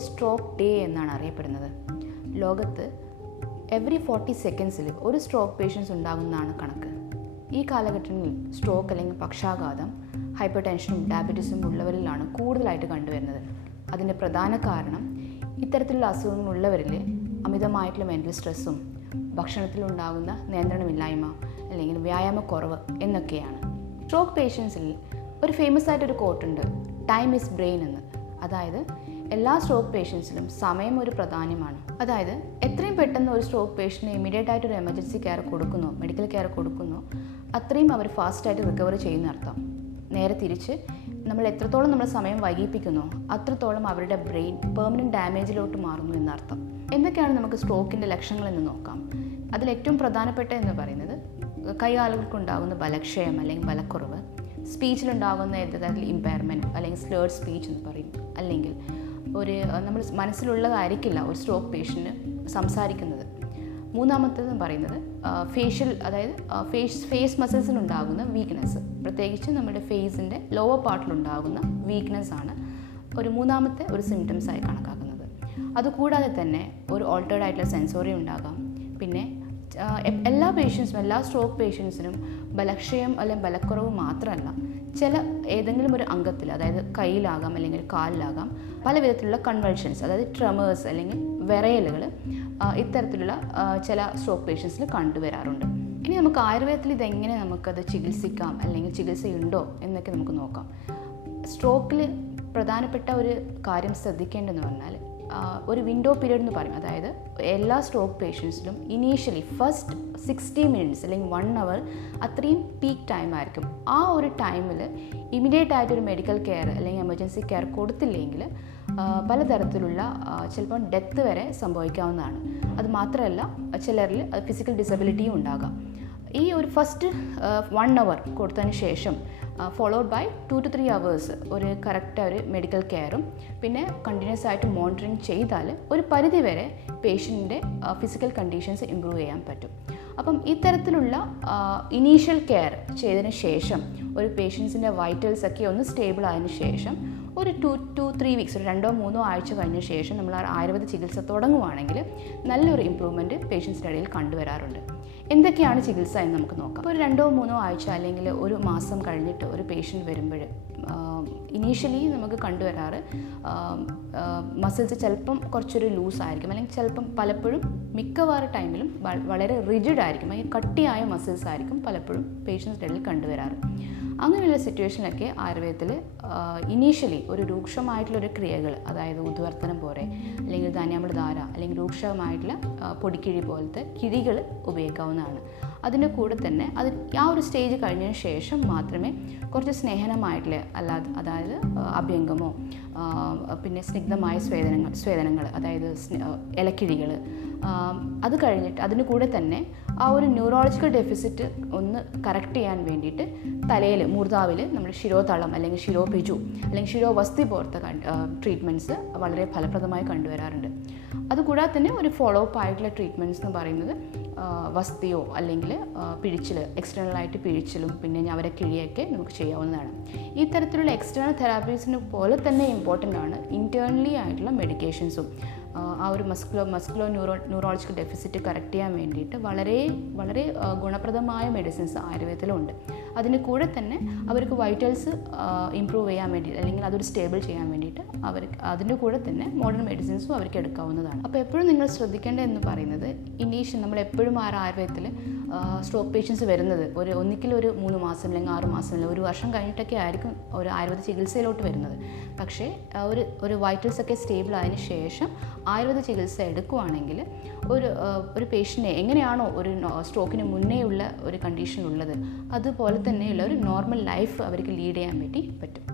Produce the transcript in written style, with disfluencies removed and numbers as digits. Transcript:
World stroke day എന്നാണ് അറിയപ്പെടുന്നത്. ലോകത്ത് എവറി 40 സെക്കൻഡ്സിൽ ഒരു സ്ട്രോക്ക് പേഷ്യൻസ് ഉണ്ടാകുന്നതാണ് കണക്ക്. ഈ കാലഘട്ടങ്ങളിൽ സ്ട്രോക്ക് അല്ലെങ്കിൽ പക്ഷാഘാതം, ഹൈപ്പർ ടെൻഷനും ഡയബറ്റീസും ഉള്ളവരിലാണ് കൂടുതലായിട്ട് കണ്ടുവരുന്നത്. അതിൻ്റെ പ്രധാന കാരണം ഇത്തരത്തിലുള്ള അസുഖങ്ങളുള്ളവരിൽ അമിതമായിട്ടുള്ള മെൻ്റൽ സ്ട്രെസ്സും ഭക്ഷണത്തിലുണ്ടാകുന്ന നിയന്ത്രണമില്ലായ്മ അല്ലെങ്കിൽ വ്യായാമക്കുറവ് എന്നൊക്കെയാണ്. സ്ട്രോക്ക് പേഷ്യൻസിൽ ഒരു ഫേമസ് ആയിട്ടൊരു കോട്ടുണ്ട്, ടൈം ഈസ് ബ്രെയിൻ എന്ന്. അതായത് എല്ലാ സ്ട്രോക്ക് പേഷ്യൻസിലും സമയം ഒരു പ്രാധാന്യമാണ്. അതായത് എത്രയും പെട്ടെന്ന് ഒരു സ്ട്രോക്ക് പേഷ്യൻറ്റിന് ഇമ്മീഡിയറ്റ് ആയിട്ടൊരു എമർജൻസി കെയർ കൊടുക്കുന്നോ മെഡിക്കൽ കെയർ കൊടുക്കുന്നോ അത്രയും അവർ ഫാസ്റ്റായിട്ട് റിക്കവർ ചെയ്യുന്ന അർത്ഥം. നേരെ തിരിച്ച് നമ്മൾ എത്രത്തോളം നമ്മൾ സമയം വൈകിപ്പിക്കുന്നോ അത്രത്തോളം അവരുടെ ബ്രെയിൻ പെർമനൻറ്റ് ഡാമേജിലോട്ട് മാറുന്നു എന്നർത്ഥം. എന്തൊക്കെയാണ് നമുക്ക് സ്ട്രോക്കിൻ്റെ ലക്ഷണങ്ങളെന്ന് നോക്കാം. അതിലേറ്റവും പ്രധാനപ്പെട്ട എന്ന് പറയുന്നത് കൈകാലുകൾക്കുണ്ടാകുന്ന ബലക്ഷയം അല്ലെങ്കിൽ ബലക്കുറവ്, സ്പീച്ചിലുണ്ടാകുന്ന യഥാർത്ഥത്തിൽ ഇമ്പയർമെൻറ്റ് അല്ലെങ്കിൽ സ്ലേർഡ് സ്പീച്ച് എന്ന് പറയും. അല്ലെങ്കിൽ നമ്മൾ മനസ്സിലുള്ളതായിരിക്കില്ല ഒരു സ്ട്രോക്ക് പേഷ്യൻറ്റ് സംസാരിക്കുന്നത്. മൂന്നാമത്തേതെന്ന് പറയുന്നത് ഫേഷ്യൽ, അതായത് ഫേസ് മസിൽസിനുണ്ടാകുന്ന വീക്ക്നെസ്, പ്രത്യേകിച്ച് നമ്മുടെ ഫേസിൻ്റെ ലോവർ പാർട്ടിലുണ്ടാകുന്ന വീക്ക്നെസ് ആണ് ഒരു മൂന്നാമത്തെ ഒരു സിംറ്റംസായി കണക്കാക്കുന്നത്. അതുകൂടാതെ തന്നെ ഒരു ഓൾട്ടേർഡ് ആയിട്ടുള്ള സെൻസോറി ഉണ്ടാകാം. പിന്നെ എല്ലാ സ്ട്രോക്ക് പേഷ്യൻസിനും ബലക്ഷയം അല്ലെങ്കിൽ ബലക്കുറവ് മാത്രമല്ല, ഏതെങ്കിലും ഒരു അംഗത്തിൽ, അതായത് കയ്യിലാകാം അല്ലെങ്കിൽ കാലിലാകാം, പല വിധത്തിലുള്ള കൺവൾഷൻസ്, അതായത് ട്രെമേഴ്സ് അല്ലെങ്കിൽ വിറയലുകൾ ഇത്തരത്തിലുള്ള ചില സ്ട്രോക്ക് പേഷ്യൻസിൽ കണ്ടുവരാറുണ്ട്. ഇനി നമുക്ക് ആയുർവേദത്തിൽ ഇതെങ്ങനെ നമുക്കത് ചികിത്സിക്കാം അല്ലെങ്കിൽ ചികിത്സയുണ്ടോ എന്നൊക്കെ നമുക്ക് നോക്കാം. സ്ട്രോക്കിൽ പ്രധാനപ്പെട്ട ഒരു കാര്യം ശ്രദ്ധിക്കേണ്ടതെന്ന് പറഞ്ഞാൽ ഒരു വിൻഡോ പീരീഡ് എന്ന് പറയും. അതായത് എല്ലാ സ്ട്രോക്ക് പേഷ്യൻസിലും ഇനീഷ്യലി ഫസ്റ്റ് 60 മിനിറ്റ്സ് അല്ലെങ്കിൽ 1 അവർ അത്രയും പീക്ക് ടൈം ആയിരിക്കും. ആ ഒരു ടൈമിൽ ഇമ്മീഡിയറ്റ് ആയിട്ടൊരു മെഡിക്കൽ കെയർ അല്ലെങ്കിൽ എമർജൻസി കെയർ കൊടുത്തില്ലെങ്കിൽ പലതരത്തിലുള്ള ചിലപ്പോൾ ഡെത്ത് വരെ സംഭവിക്കാവുന്നതാണ്. അത് മാത്രമല്ല ചിലരിൽ ഫിസിക്കൽ ഡിസബിലിറ്റിയും ഉണ്ടാകാം. ഈ ഒരു ഫസ്റ്റ് 1 അവർ കൊടുത്തതിന് ശേഷം ഫോളോഡ് ബൈ 2 to 3 അവേഴ്സ് ഒരു കറക്റ്റ് ഒരു മെഡിക്കൽ കെയറും പിന്നെ കണ്ടിന്യൂസ് ആയിട്ട് മോണിറ്ററിങ് ചെയ്താൽ ഒരു പരിധിവരെ പേഷ്യൻറ്റിൻ്റെ ഫിസിക്കൽ കണ്ടീഷൻസ് ഇമ്പ്രൂവ് ചെയ്യാൻ പറ്റും. അപ്പം ഇത്തരത്തിലുള്ള ഇനീഷ്യൽ കെയർ ചെയ്തതിന് ശേഷം ഒരു പേഷ്യൻസിൻ്റെ വൈറ്റൽസ് ഒക്കെ ഒന്ന് സ്റ്റേബിൾ ആയതിനു ശേഷം ഒരു 2 to 3 വീക്സ്, ഒരു 2-3 ആഴ്ച കഴിഞ്ഞ ശേഷം നമ്മൾ ആയുർവേദ ചികിത്സ തുടങ്ങുവാണെങ്കിൽ നല്ലൊരു ഇമ്പ്രൂവ്മെൻറ്റ് പേഷ്യൻസിൻ്റെ ഇടയിൽ കണ്ടുവരാറുണ്ട്. എന്തൊക്കെയാണ് ചികിത്സ എന്ന് നമുക്ക് നോക്കാം. ഒരു 2-3 ആഴ്ച അല്ലെങ്കിൽ ഒരു മാസം കഴിഞ്ഞിട്ട് ഒരു പേഷ്യൻ്റ് വരുമ്പോൾ ഇനീഷ്യലി നമുക്ക് കണ്ടുവരാറ് മസിൽസ് ചിലപ്പം കുറച്ചൊരു ലൂസായിരിക്കും, അല്ലെങ്കിൽ ചിലപ്പം പലപ്പോഴും മിക്കവാറും ടൈമിലും വളരെ റിജിഡ് ആയിരിക്കും, അല്ലെങ്കിൽ കട്ടിയായ മസിൽസ് ആയിരിക്കും പലപ്പോഴും പേഷ്യൻസിൻ്റെ ഇടയിൽ കണ്ടുവരാറ്. അങ്ങനെയുള്ള സിറ്റുവേഷനിലൊക്കെ ആയുർവേദത്തിൽ ഇനീഷ്യലി ഒരു രൂക്ഷമായിട്ടുള്ളൊരു ക്രിയകൾ, അതായത് ഉദ്വർത്തനം പോലെ അല്ലെങ്കിൽ ധാന്യാമൃതധാര അല്ലെങ്കിൽ രൂക്ഷമായിട്ടുള്ള പൊടിക്കിഴി പോലത്തെ കിഴികൾ ഉപയോഗിക്കാവുന്നതാണ്. അതിൻ്റെ കൂടെ തന്നെ ആ ഒരു സ്റ്റേജ് കഴിഞ്ഞതിന് ശേഷം മാത്രമേ കുറച്ച് സ്നേഹനമായിട്ടുള്ള അതായത് അഭ്യംഗമോ പിന്നെ സ്നിഗ്ധമായ സ്വേദനങ്ങൾ അതായത് ഇലക്കിഴികൾ, അത് കഴിഞ്ഞിട്ട് അതിന് കൂടെ തന്നെ ആ ഒരു ന്യൂറോളജിക്കൽ ഡെഫിസിറ്റ് ഒന്ന് കറക്റ്റ് ചെയ്യാൻ വേണ്ടിയിട്ട് തലയിൽ മൂർധാവിൽ നമ്മൾ ശിരോതളം അല്ലെങ്കിൽ ശിരോപിജു അല്ലെങ്കിൽ ശിരോവസ്തി പോലത്തെ ട്രീറ്റ്മെൻറ്റ്സ് വളരെ ഫലപ്രദമായി കണ്ടുവരാറുണ്ട്. അതുകൂടാതെ തന്നെ ഒരു ഫോളോ അപ്പ് ആയിട്ടുള്ള ട്രീറ്റ്മെൻറ്റ്സ് എന്ന് പറയുന്നത് വസ്തിയോ അല്ലെങ്കിൽ പിഴിച്ചിൽ, എക്സ്റ്റേണലായിട്ട് പിഴിച്ചിലും പിന്നെ ഞവരക്കിഴിയൊക്കെ നമുക്ക് ചെയ്യാവുന്നതാണ്. ഈ തരത്തിലുള്ള എക്സ്റ്റേണൽ തെറാപ്പീസിന് പോലെ തന്നെ ഇമ്പോർട്ടൻ്റ് ആണ് ഇൻറ്റേർണലി ആയിട്ടുള്ള മെഡിക്കേഷൻസും. ആ ഒരു ന്യൂറോളജിക്കൽ ഡെഫിസിറ്റ് കറക്റ്റ് ചെയ്യാൻ വേണ്ടിയിട്ട് വളരെ വളരെ ഗുണപ്രദമായ മെഡിസിൻസ് ആയുർവേദത്തിലുണ്ട്. അതിന് കൂടെ തന്നെ അവർക്ക് വൈറ്റൽസ് ഇമ്പ്രൂവ് ചെയ്യാൻ വേണ്ടി അല്ലെങ്കിൽ അതൊരു സ്റ്റേബിൾ ചെയ്യാൻ വേണ്ടിയിട്ട് അതിൻ്റെ കൂടെ തന്നെ മോഡേൺ മെഡിസിൻസും അവർക്ക് എടുക്കാവുന്നതാണ്. അപ്പോൾ എപ്പോഴും നിങ്ങൾ ശ്രദ്ധിക്കേണ്ടത് എന്ന് പറയുന്നത് നമ്മൾ എപ്പോഴും ആയുർവേദത്തിൽ സ്ട്രോക്ക് പേഷ്യൻസ് വരുന്നത് ഒന്നിക്കൽ ഒരു 3 മാസം അല്ലെങ്കിൽ 6 മാസം അല്ലെങ്കിൽ 1 വർഷം കഴിഞ്ഞിട്ടൊക്കെ ആയിരിക്കും ഒരു ആയുർവേദ ചികിത്സയിലോട്ട് വരുന്നത്. പക്ഷേ ഒരു വൈറ്റൽസ് ഒക്കെ സ്റ്റേബിൾ ആയതിനു ശേഷം ആയുർവേദ ചികിത്സ എടുക്കുകയാണെങ്കിൽ ഒരു പേഷ്യൻറ്റിനെ എങ്ങനെയാണോ ഒരു സ്ട്രോക്കിന് മുന്നേ ഉള്ള ഒരു കണ്ടീഷൻ ഉള്ളത് അതുപോലെ തന്നെയുള്ള ഒരു നോർമൽ ലൈഫ് അവർക്ക് ലീഡ് ചെയ്യാൻ വേണ്ടി പറ്റും.